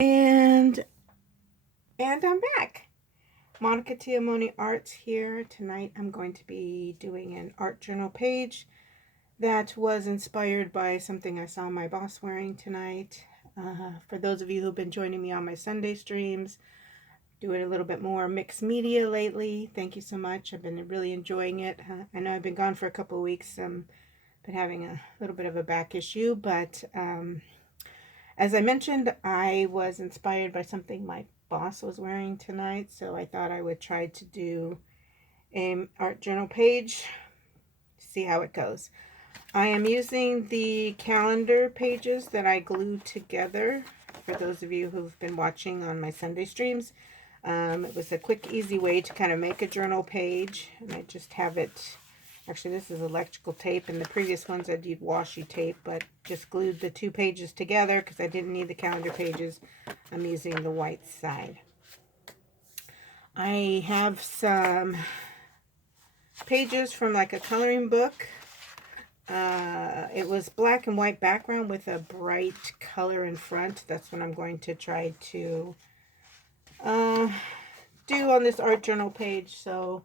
And I'm back. Monica Tiamoni Arts here. Tonight I'm going to be doing an art journal page that was inspired by something I saw my boss wearing tonight. For those of you who've been joining me on my Sunday streams, doing a little bit more mixed media lately. Thank you so much. I've been really enjoying it. I know I've been gone for a couple of weeks. Been having a little bit of a back issue, but as I mentioned, I was inspired by something my boss was wearing tonight, so I thought I would try to do an art journal page, see how it goes. I am using the calendar pages that I glued together for those of you who've been watching on my Sunday streams. It was a quick, easy way to kind of make a journal page, and I just have it. Actually, this is electrical tape, and the previous ones I'd used washi tape, but just glued the two pages together because I didn't need the calendar pages. I'm using the white side. I have some pages from like a coloring book. It was black and white background with a bright color in front. That's what I'm going to try to do on this art journal page. So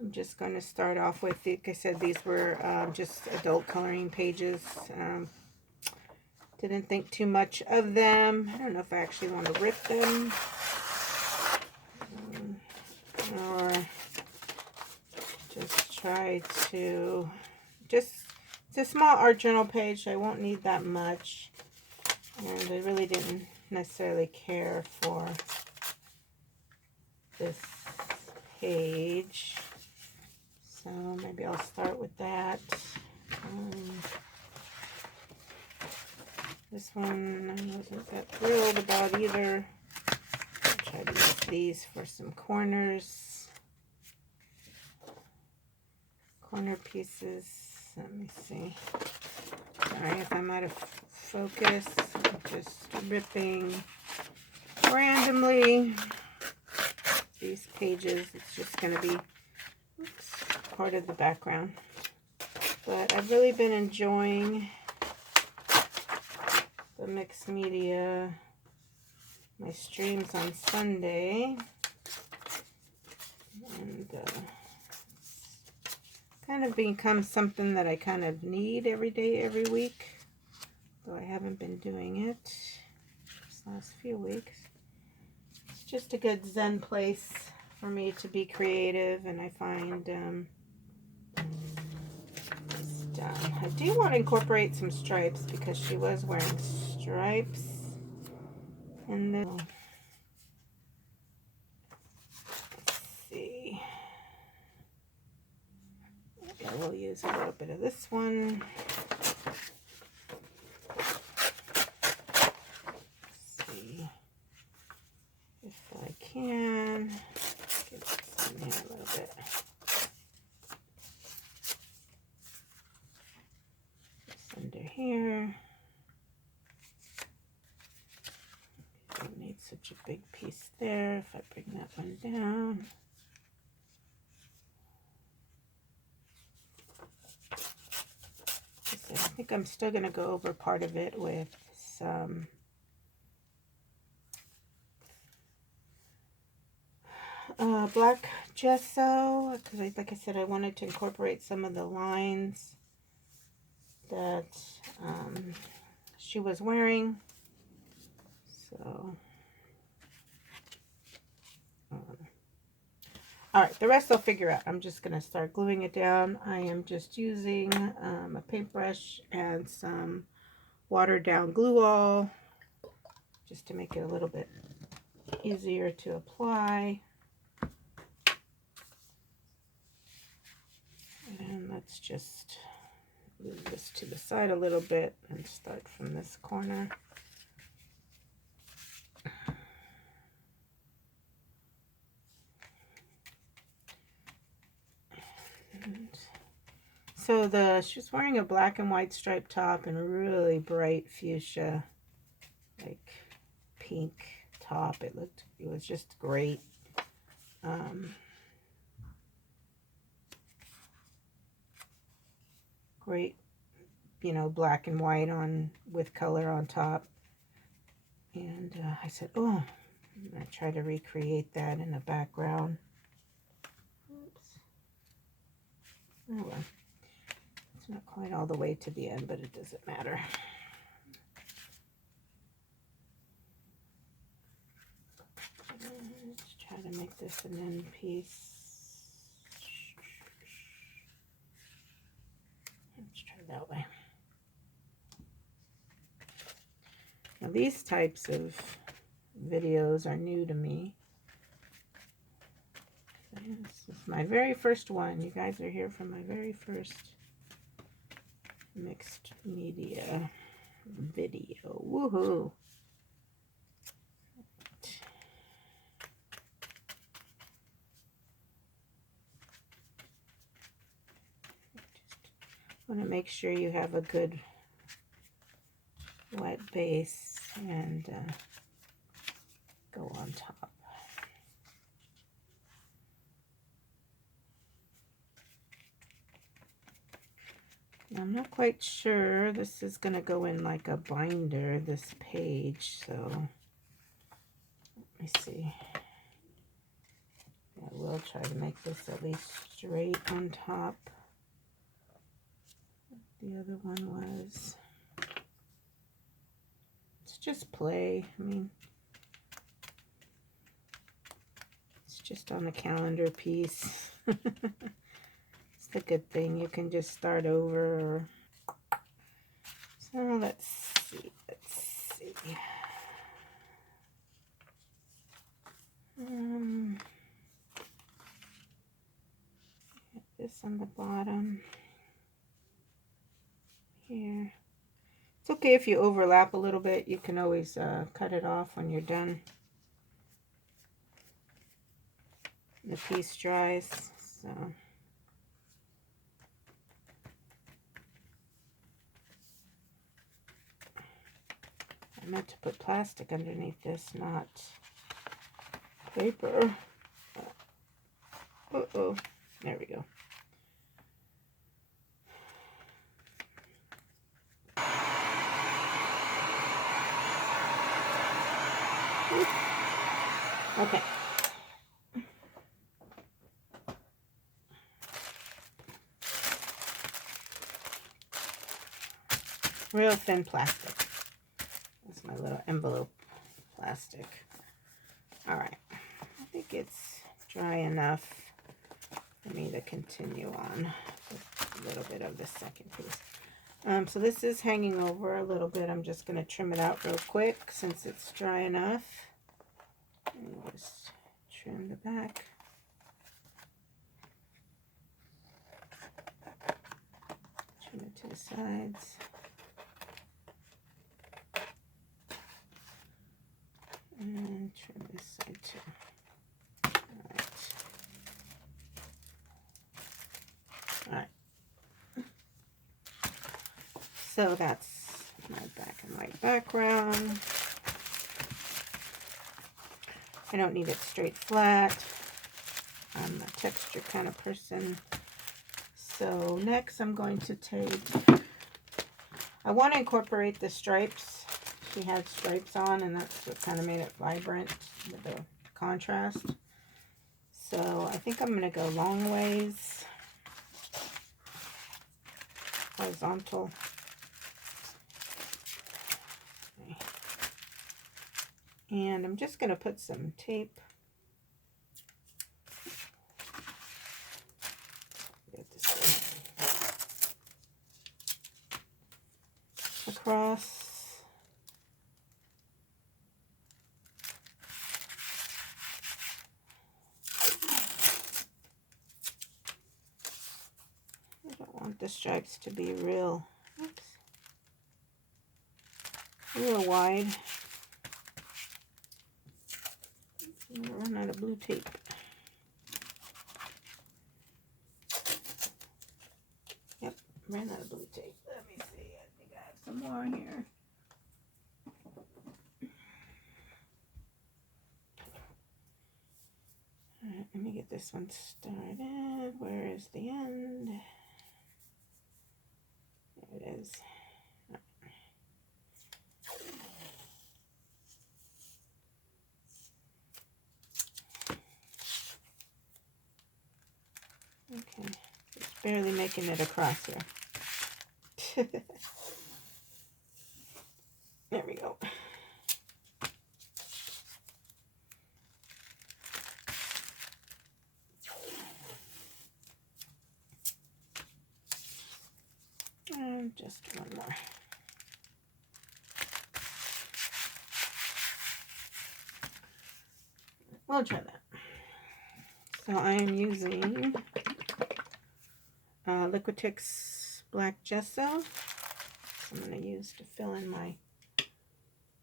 I'm just going to start off with, like I said, these were just adult coloring pages. Didn't think too much of them. I don't know if I actually want to rip them. Or just try to, it's a small art journal page. I won't need that much. And I really didn't necessarily care for this page. So maybe I'll start with that. This one I wasn't that thrilled about either. I'll try to use these for some corners. Corner pieces. Let me see. Sorry if I'm out of focus. I'm just ripping randomly these pages. It's just going to be part of the background. But I've really been enjoying the mixed media, my streams on Sunday, and kind of become something that I kind of need every day, every week, though I haven't been doing it this last few weeks. It's just a good zen place for me to be creative, and I find I do want to incorporate some stripes because she was wearing stripes. And then, let's see. Okay, we'll use a little bit of this one. Let's see if I can get this in here a little bit. Under here. Don't need such a big piece there. If I bring that one down. I think I'm still going to go over part of it with some black gesso, because like I said, I wanted to incorporate some of the lines that she was wearing. So, all right, the rest I'll figure out. I'm just going to start gluing it down. I am just using a paintbrush and some watered down glue all just to make it a little bit easier to apply. And let's just move this to the side a little bit and start from this corner. And so she's wearing a black and white striped top and a really bright fuchsia, like pink top. It was just great. Great, you know, black and white on with color on top. And I said, oh, I'm going to try to recreate that in the background. Oops. Oh well. It's not quite all the way to the end, but it doesn't matter. Let's try to make this an end piece. Let's try that way. Now these types of videos are new to me. This is my very first one. You guys are here from my very first mixed media video. Woohoo! Want to make sure you have a good wet base and go on top. Now, I'm not quite sure this is going to go in like a binder, this page, so let me see. I will try to make this at least straight on top. The other one was, it's just play. I mean, it's just on a calendar piece. It's the good thing. You can just start over. So let's see. Get this on the bottom. Here. It's okay if you overlap a little bit. You can always cut it off when you're done. The piece dries, so. I meant to put plastic underneath this, not paper. Uh-oh. There we go. Okay. Real thin plastic. That's my little envelope plastic. All right. I think it's dry enough for me to continue on with a little bit of the second piece. So this is hanging over a little bit. I'm just going to trim it out real quick since it's dry enough. And just trim the back. Trim it to the sides. And trim this side too. All right. So that's my black and white background. I don't need it straight flat. I'm a texture kind of person. So next I'm going to take, I want to incorporate the stripes. She had stripes on, and that's what kind of made it vibrant with the contrast. So I think I'm going to go long ways, horizontal. Okay. And I'm just going to put some tape. Get this across. The stripes to be real wide. I'm gonna run out of blue tape. Yep, ran out of blue tape. Let me see. I think I have some more here. Alright, let me get this one started. Where is the end? There it is. Okay, just barely making it across here. There we go. And just one more. We'll try that. So I am using Liquitex black gesso. I'm going to use to fill in my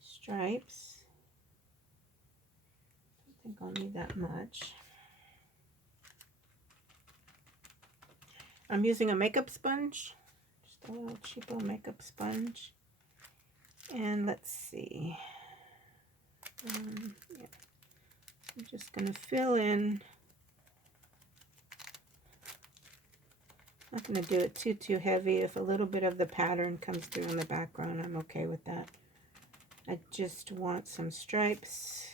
stripes. I think I'll need that much. I'm using a makeup sponge, just a little cheapo makeup sponge. And let's see. Yeah. I'm just going to fill in. Not going to do it too heavy. If a little bit of the pattern comes through in the background, I'm okay with that. I just want some stripes.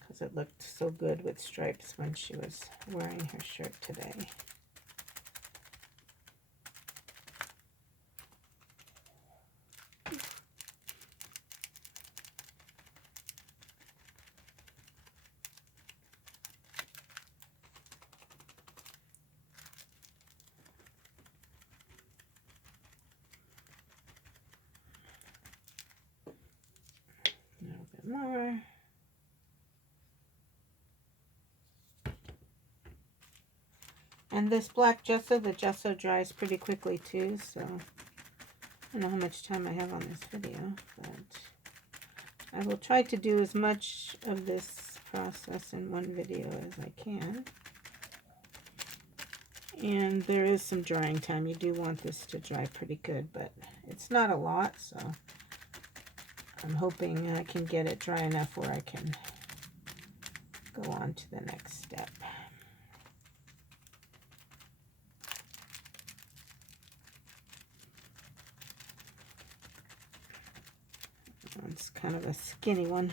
Because it looked so good with stripes when she was wearing her shirt today. A little bit more. And this black gesso, the gesso dries pretty quickly too, so I don't know how much time I have on this video, but I will try to do as much of this process in one video as I can. And there is some drying time. You do want this to dry pretty good, but it's not a lot, so I'm hoping I can get it dry enough where I can go on to the next step. It's kind of a skinny one,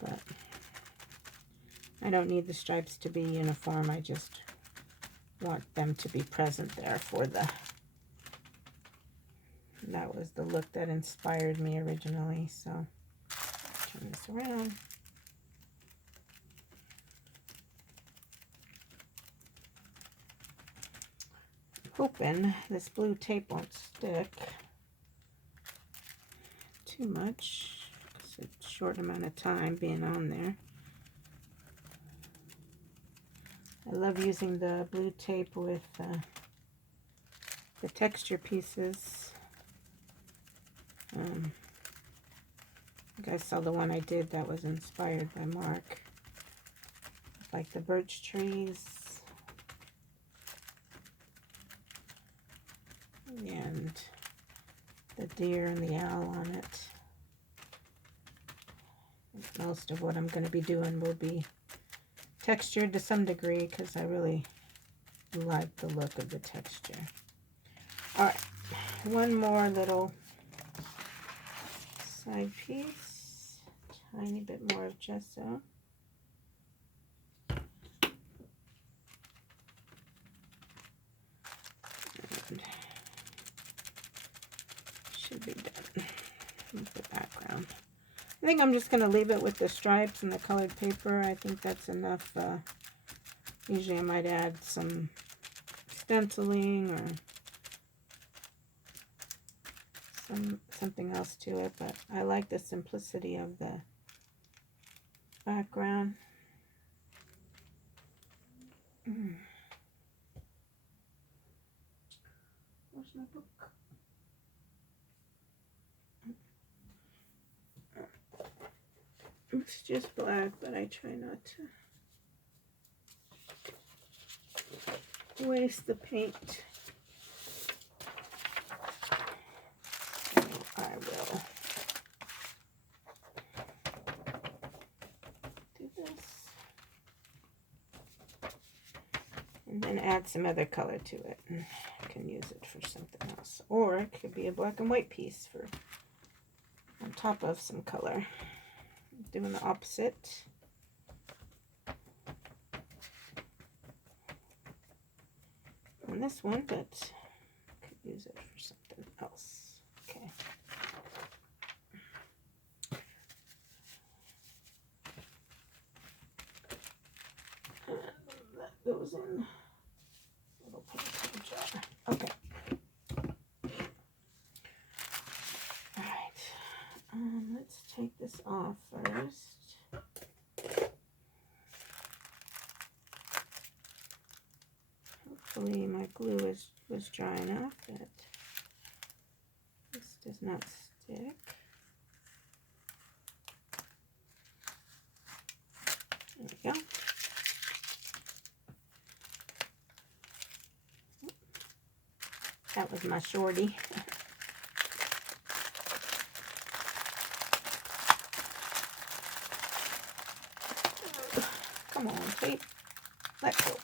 but I don't need the stripes to be uniform. I just want them to be present there for the, that was the look that inspired me originally. So turn this around. Hoping this blue tape won't stick too much because it's a short amount of time being on there. I love using the blue tape with the texture pieces. You guys saw the one I did that was inspired by Mark, like the birch trees and the deer and the owl on it. Most of what I'm going to be doing will be textured to some degree because I really like the look of the texture. Alright, one more little side piece, tiny bit more of gesso. And should be done with the background. I think I'm just going to leave it with the stripes and the colored paper. I think that's enough. Usually I might add some stenciling or something else to it, but I like the simplicity of the background. Where's my book? It's just black, but I try not to waste the paint. So I will do this. And then add some other color to it. And I can use it for something else. Or it could be a black and white piece for on top of some color. doing the opposite. On this one, but could use it for something else. Okay. And that goes in a little paint jar. Okay. All right. Let's take this off first. Hopefully my glue was dry enough that this does not stick. There we go. That was my shorty. Come on, tape. Let go.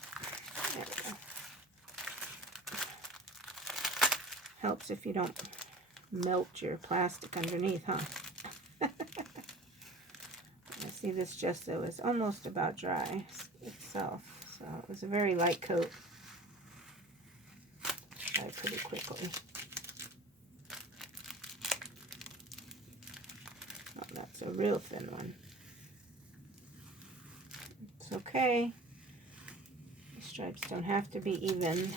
There we go. Helps if you don't melt your plastic underneath, huh? I see this gesso is almost about dry itself, so it was a very light coat. Dry pretty quickly. Oh, that's a real thin one. It's okay. The stripes don't have to be even.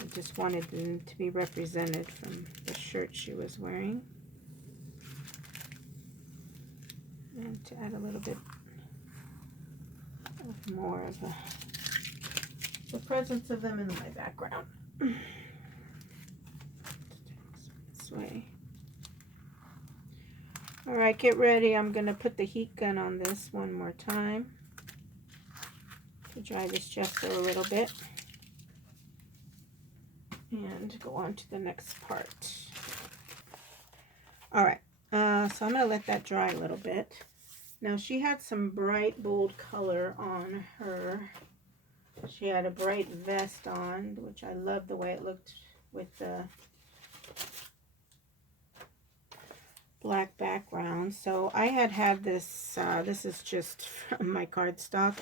I just wanted them to be represented from the shirt she was wearing. And to add a little bit of more of the presence of them in my background. This way. Alright, get ready. I'm going to put the heat gun on this one more time to dry this gesso a little bit. And go on to the next part. Alright, so I'm going to let that dry a little bit. Now she had some bright, bold color on her. She had a bright vest on, which I loved the way it looked with the black background. So I had this, this is just from my cardstock.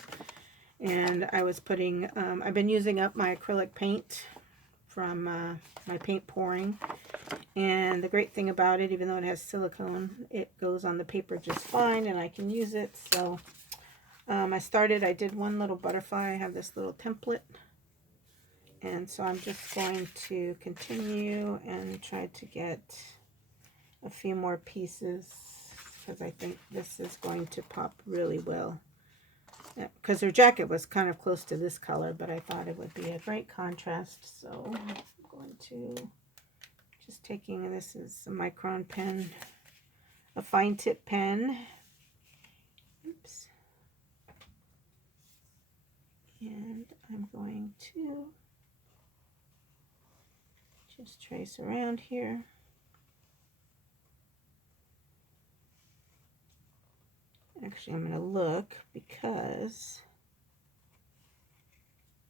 And I was putting, I've been using up my acrylic paint from my paint pouring, and the great thing about it, even though it has silicone, it goes on the paper just fine and I can use it. So I did one little butterfly. I have this little template, and so I'm just going to continue and try to get a few more pieces, because I think this is going to pop really well. Because her jacket was kind of close to this color, but I thought it would be a great contrast. So I'm going to just taking, this is a micron pen, a fine tip pen. Oops. And I'm going to just trace around here. Actually, I'm going to look because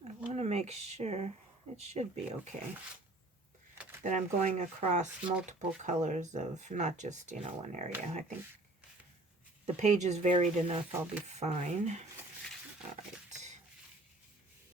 I want to make sure it should be okay. That I'm going across multiple colors of not just, one area. I think the page is varied enough. I'll be fine. All right.